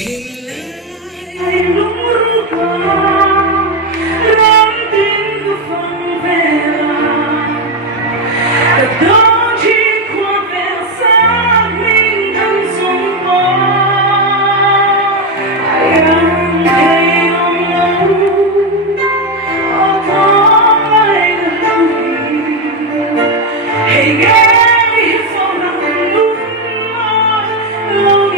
Hãy lúc qua lòng tin của phong về tất đó chỉ qua vẻ xa mình thầm sống bỏ ai ăn hay ông lâu ở đó ai lâu hay ghé sau nắng lúc lâu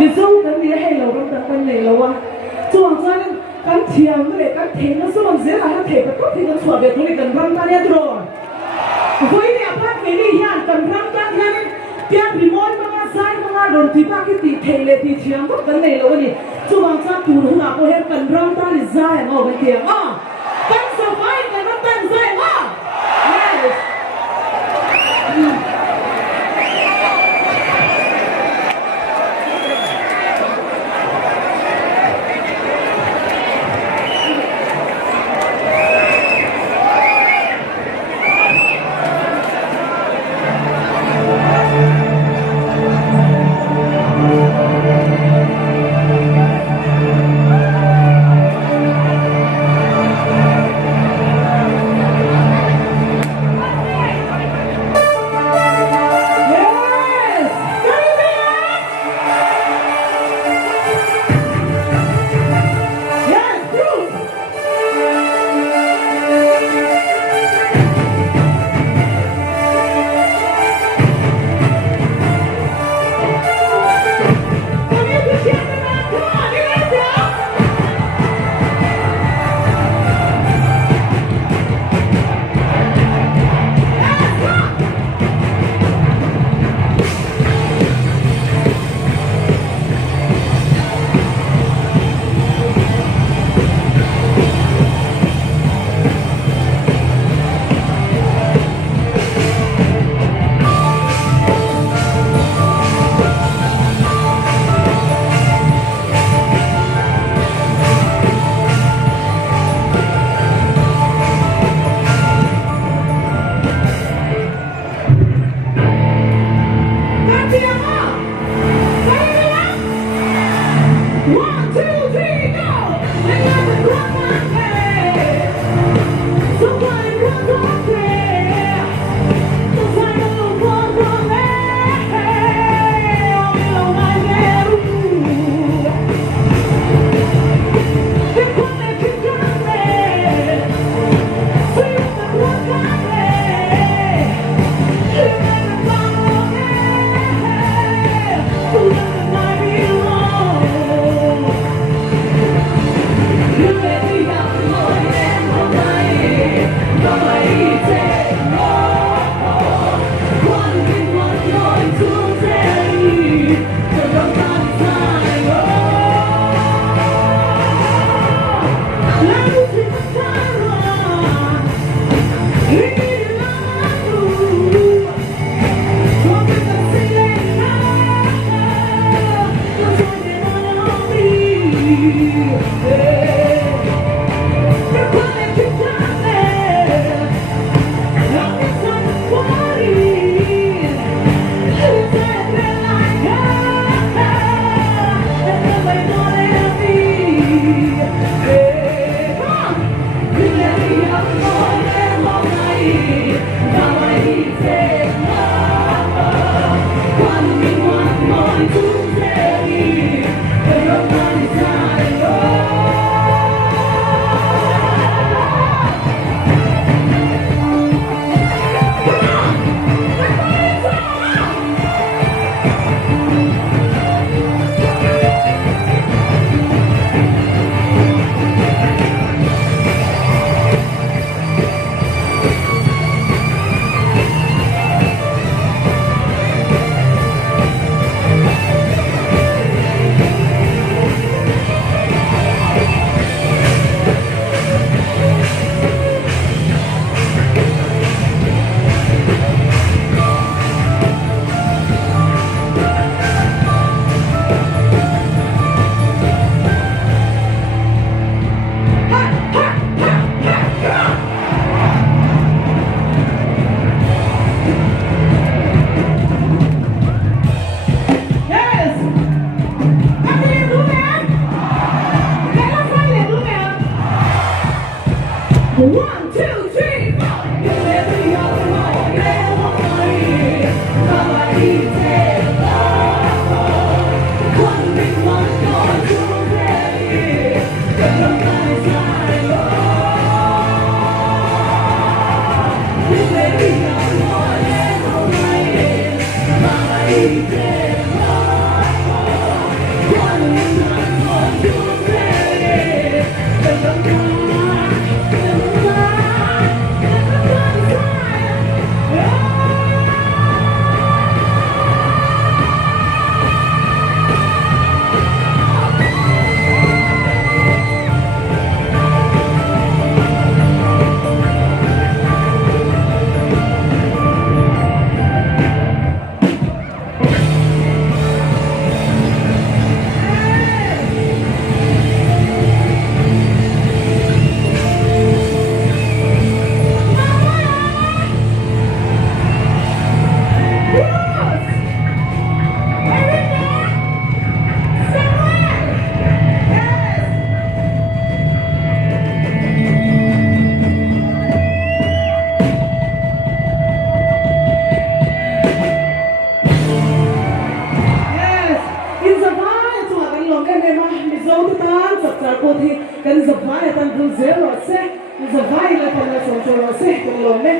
mình dâu cái gì hay lâu trong cái này lâu à cho anh cho nên cái thiềm cái này cái thiềm nó số bằng dễ là nó thiềm cái tốt thì nó sửa về tôi cần răng ta nhé rồi với này phát cái này hiện cần răng ta nhé cái bị mỏi mà sai mà rồi thì ba cái thì thiềmเลยthì thiềm tốt cái này lâu đi cho anh cho tôi đúng là tôi hết cần răng ta thì sai mà cái thiềm à cái số phải cái nó tên sai mà yes Hãy subscribe cho kênh Ghiền Mì Gõ để không bỏ lỡ na ko thi kan zavai tan du zero se zavai la kan la so so se kan lo me